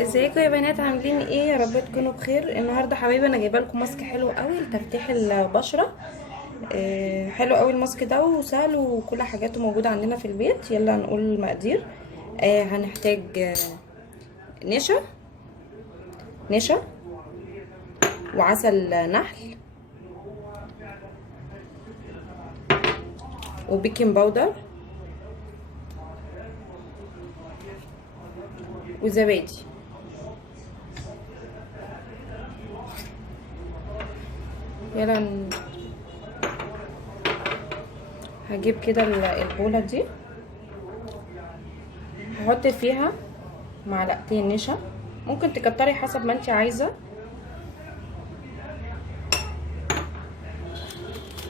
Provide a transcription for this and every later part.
ازيكم يا بنات؟ عاملين ايه؟ يا رب تكونوا بخير. النهارده حبايبي انا جايبه لكم ماسك حلو قوي لتفتيح البشره. حلو قوي الماسك ده وسهل وكل حاجاته موجوده عندنا في البيت. يلا نقول المقادير. هنحتاج نشا نشا وعسل نحل وبيكنج باودر وزبادي. يلا هجيب كده البولة دي، هحط فيها معلقتين نشا، ممكن تكتري حسب ما انت عايزة،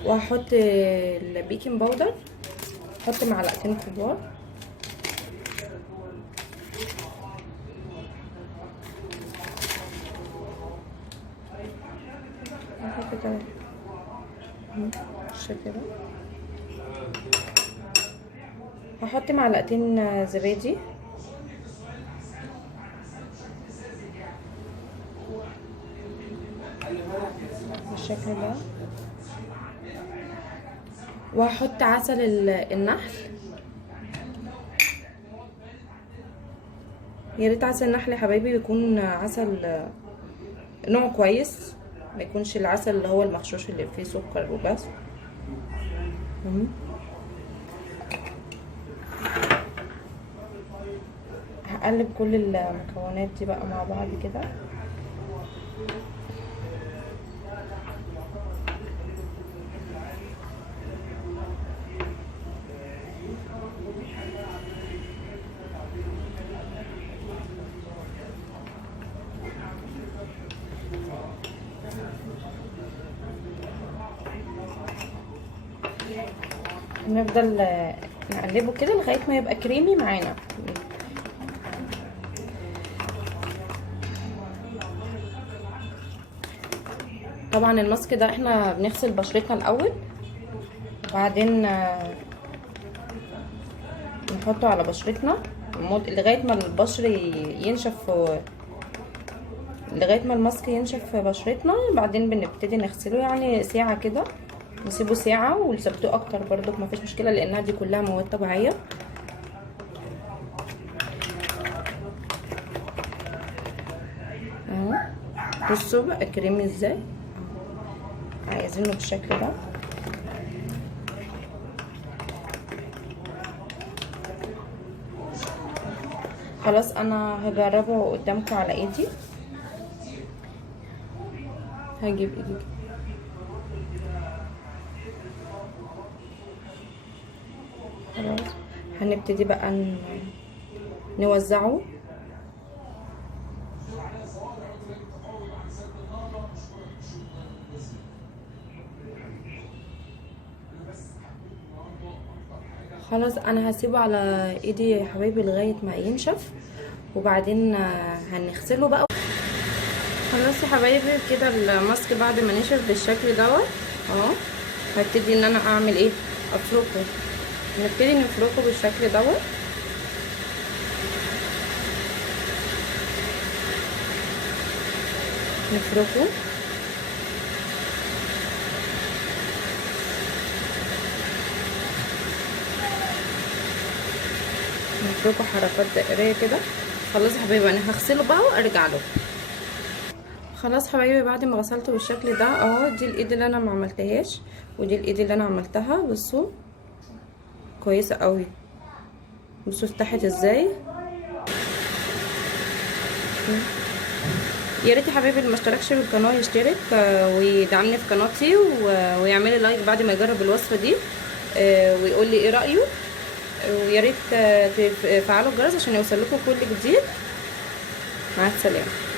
وهحط البيكنج باودر، هحط معلقتين كبار، هحط كده بالشكل ده، هحط معلقتين زبادي، بالشكل ده، وهحط عسل النحل. يا ريت عسل النحل يا حبايبي يكون عسل نوع كويس، ما يكونش العسل اللي هو المغشوش اللي فيه سكر وبس. هقلب كل المكونات دي بقى مع بعض كده. نفضل نقلبه كده لغايه ما يبقى كريمي معانا. طبعا الماسك ده احنا بنغسل بشرتنا الاول، وبعدين نحطه على بشرتنا لغايه ما البشر ينشف، لغايه ما الماسك ينشف في بشرتنا. بعدين بنبتدي نغسله يعني ساعه كده، نسيبه ساعه ولسبتوه اكتر برضو مفيش مشكله، لانها دي كلها مواد طبيعيه. اهو بصوا بقى كريمي ازاي، عايزينه بالشكل ده. خلاص انا هجربه قدامكم على ايدي. هجيب ايدي خلاص، هنبتدي بقى نوزعه. خلاص انا هسيبه على ايدي يا حبايبي لغايه ما ينشف، وبعدين هنغسله بقى. خلاص يا حبايبي كده الماسك بعد ما نشف بالشكل دوت اهو، هبتدي ان انا اعمل ايه، افركه. نبتدي نفركه بالشكل دوت. نفركه نفركه حركات دائريه كده. خلاص يا حبايبي انا هغسله بقى وارجع له. خلاص حبايبي بعد ما غسلته بالشكل ده اهو، دي الايد اللي انا ما عملتهاش ودي الايد اللي انا عملتها. بصوا كويسه قوي، بصوا فتحت ازاي. يا ريت يا حبايبي اللي ما اشتركش في القناه يشترك ويدعمني في قناتي ويعمل لايك بعد ما يجرب الوصفه دي ويقول لي ايه رايه. ويا ريت تفعلوا الجرس عشان يوصل لكم كل جديد. مع السلامه.